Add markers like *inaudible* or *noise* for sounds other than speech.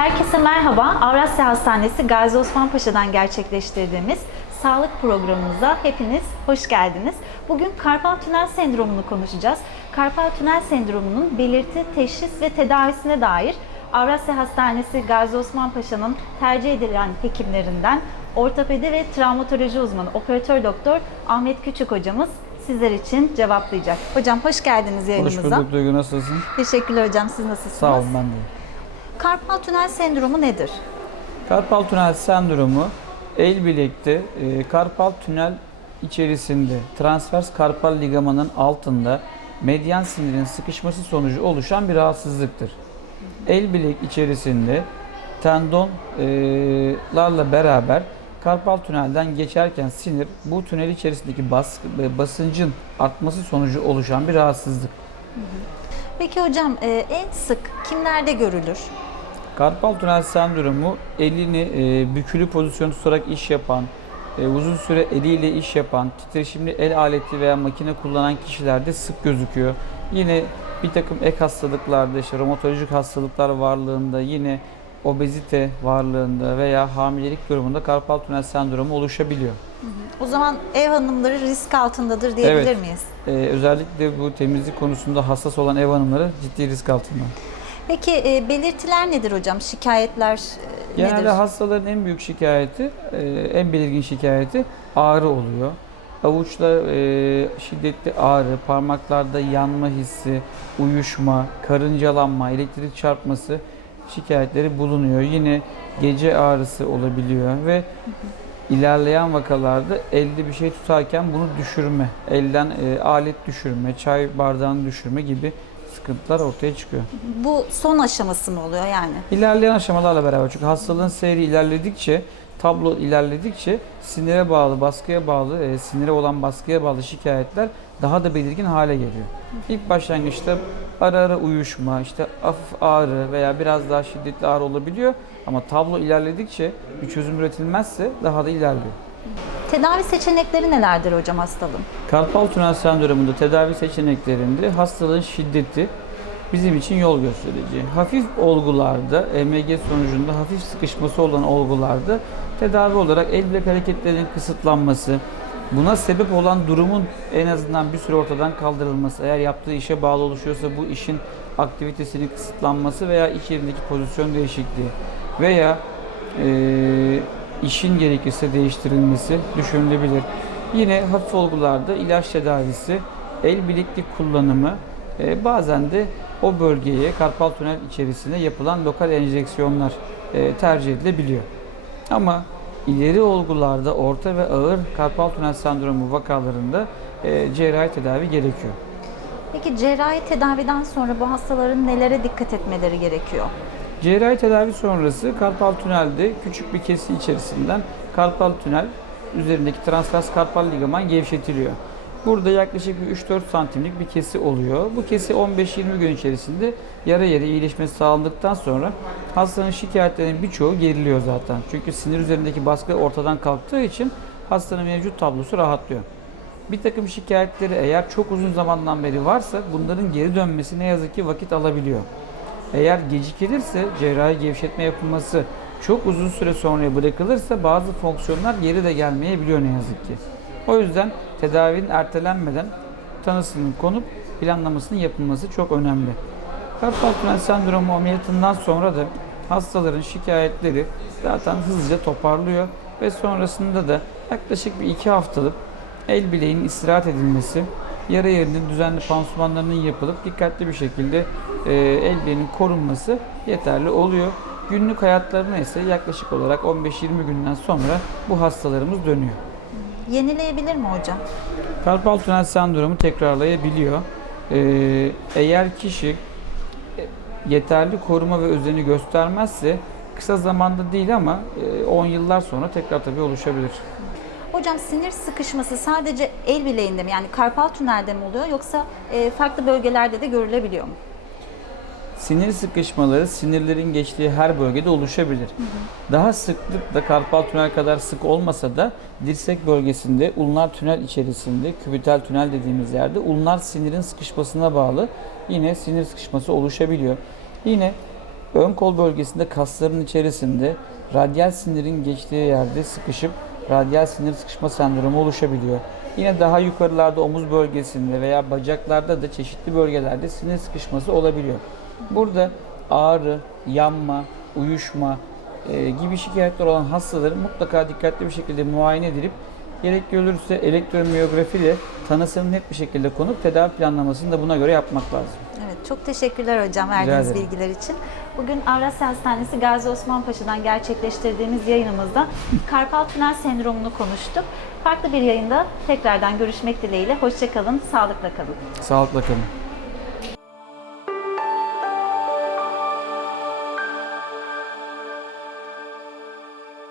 Herkese merhaba. Avrasya Hastanesi Gazi Osman Paşa'dan gerçekleştirdiğimiz sağlık programımıza hepiniz hoş geldiniz. Bugün karpal tünel sendromunu konuşacağız. Karpal tünel sendromunun belirti, teşhis ve tedavisine dair Avrasya Hastanesi Gazi Osman Paşa'nın tercih edilen hekimlerinden ortopedi ve travmatoloji uzmanı operatör doktor Ahmet Küçük hocamız sizler için cevaplayacak. Hocam hoş geldiniz Hoş yayınımıza. bulduk Duygu nasılsın? Teşekkürler hocam. Siz nasılsınız? Sağ ol ben de. Karpal tünel sendromu nedir? Karpal tünel sendromu el bilekte e, karpal tünel içerisinde transvers karpal ligamanın altında medyan sinirin sıkışması sonucu oluşan bir rahatsızlıktır. El bilek içerisinde tendonlarla beraber karpal tünelden geçerken sinir bu tünel içerisindeki baskı, e, basıncın artması sonucu oluşan bir rahatsızlık. Peki hocam e, en sık kimlerde görülür? Karpal tünel sendromu elini e, bükülü pozisyon tutarak iş yapan, e, uzun süre eliyle iş yapan, titreşimli el aleti veya makine kullanan kişilerde sık gözüküyor. Yine bir takım ek hastalıklarda, işte romatolojik hastalıklar varlığında, yine obezite varlığında veya hamilelik durumunda karpal tünel sendromu oluşabiliyor. O zaman ev hanımları risk altındadır diyebilir Evet. miyiz? E, özellikle bu temizlik konusunda hassas olan ev hanımları ciddi risk altında. Peki e, belirtiler nedir hocam? Şikayetler e, Genelde nedir? hastaların en büyük şikayeti, e, en belirgin şikayeti ağrı oluyor. Avuçta e, şiddetli ağrı, parmaklarda yanma hissi, uyuşma, karıncalanma, elektrik çarpması şikayetleri bulunuyor. Yine gece ağrısı olabiliyor ve ilerleyen vakalarda elde bir şey tutarken bunu düşürme, elden e, alet düşürme, çay bardağını düşürme gibi sıkıntılar ortaya çıkıyor. Bu son aşaması mı oluyor yani? İlerleyen aşamalarla beraber çünkü hastalığın seyri ilerledikçe, tablo ilerledikçe sinire bağlı, baskıya bağlı, e, sinire olan baskıya bağlı şikayetler daha da belirgin hale geliyor. İlk başlangıçta ara ara uyuşma, işte hafif ağrı veya biraz daha şiddetli ağrı olabiliyor ama tablo ilerledikçe bir çözüm üretilmezse daha da ilerliyor. Tedavi seçenekleri nelerdir hocam hastalığın? Karpal tünel sendromunda tedavi seçeneklerinde hastalığın şiddeti bizim için yol gösterici. Hafif olgularda, EMG sonucunda hafif sıkışması olan olgularda tedavi olarak el bilek hareketlerinin kısıtlanması, buna sebep olan durumun en azından bir süre ortadan kaldırılması, eğer yaptığı işe bağlı oluşuyorsa bu işin aktivitesinin kısıtlanması veya iş yerindeki pozisyon değişikliği veya eee, işin gerekirse değiştirilmesi düşünülebilir. Yine hafif olgularda ilaç tedavisi, el bileklik kullanımı, e, bazen de o bölgeye karpal tünel içerisinde yapılan lokal enjeksiyonlar e, tercih edilebiliyor. Ama ileri olgularda orta ve ağır karpal tünel sendromu vakalarında e, cerrahi tedavi gerekiyor. Peki cerrahi tedaviden sonra bu hastaların nelere dikkat etmeleri gerekiyor? Cerrahi tedavi sonrası karpal tünelde küçük bir kesi içerisinden karpal tünel üzerindeki transvers karpal ligaman gevşetiliyor. Burada yaklaşık bir 3-4 santimlik bir kesi oluyor. Bu kesi 15-20 gün içerisinde yara yere iyileşmesi sağlandıktan sonra hastanın şikayetlerinin birçoğu geriliyor zaten. Çünkü sinir üzerindeki baskı ortadan kalktığı için hastanın mevcut tablosu rahatlıyor. Bir takım şikayetleri eğer çok uzun zamandan beri varsa bunların geri dönmesi ne yazık ki vakit alabiliyor. Eğer gecikilirse cerrahi gevşetme yapılması çok uzun süre sonraya bırakılırsa bazı fonksiyonlar geri de gelmeyebiliyor ne yazık ki. O yüzden tedavinin ertelenmeden tanısının konup planlamasının yapılması çok önemli. Karpal tünel sendromu ameliyatından sonra da hastaların şikayetleri zaten hızlıca toparlıyor ve sonrasında da yaklaşık bir iki haftalık el bileğinin istirahat edilmesi, yara yerinin düzenli pansumanlarının yapılıp dikkatli bir şekilde e, el bileğinin korunması yeterli oluyor. Günlük hayatlarına ise yaklaşık olarak 15-20 günden sonra bu hastalarımız dönüyor. Yenileyebilir mi hocam? Karpal tünel sendromu tekrarlayabiliyor. Ee, eğer kişi yeterli koruma ve özeni göstermezse kısa zamanda değil ama e, 10 yıllar sonra tekrar tabii oluşabilir. Hocam sinir sıkışması sadece el bileğinde mi yani karpal tünelde mi oluyor yoksa e, farklı bölgelerde de görülebiliyor mu? Sinir sıkışmaları sinirlerin geçtiği her bölgede oluşabilir. Daha sıklıkla karpal tünel kadar sık olmasa da dirsek bölgesinde ulnar tünel içerisinde kübital tünel dediğimiz yerde ulnar sinirin sıkışmasına bağlı yine sinir sıkışması oluşabiliyor. Yine ön kol bölgesinde kasların içerisinde radyal sinirin geçtiği yerde sıkışıp radyal sinir sıkışma sendromu oluşabiliyor. Yine daha yukarılarda omuz bölgesinde veya bacaklarda da çeşitli bölgelerde sinir sıkışması olabiliyor. Burada ağrı, yanma, uyuşma e, gibi şikayetler olan hastaların mutlaka dikkatli bir şekilde muayene edilip gerek görülürse elektromiyografi ile tanısının net bir şekilde konup tedavi planlamasını da buna göre yapmak lazım. Evet, çok teşekkürler hocam verdiğiniz bilgiler için. Bugün Avrasya Hastanesi Gazi Osman Paşa'dan gerçekleştirdiğimiz yayınımızda *laughs* karpal tünel sendromunu konuştuk. Farklı bir yayında tekrardan görüşmek dileğiyle. Hoşçakalın, sağlıkla kalın. Sağlıkla kalın.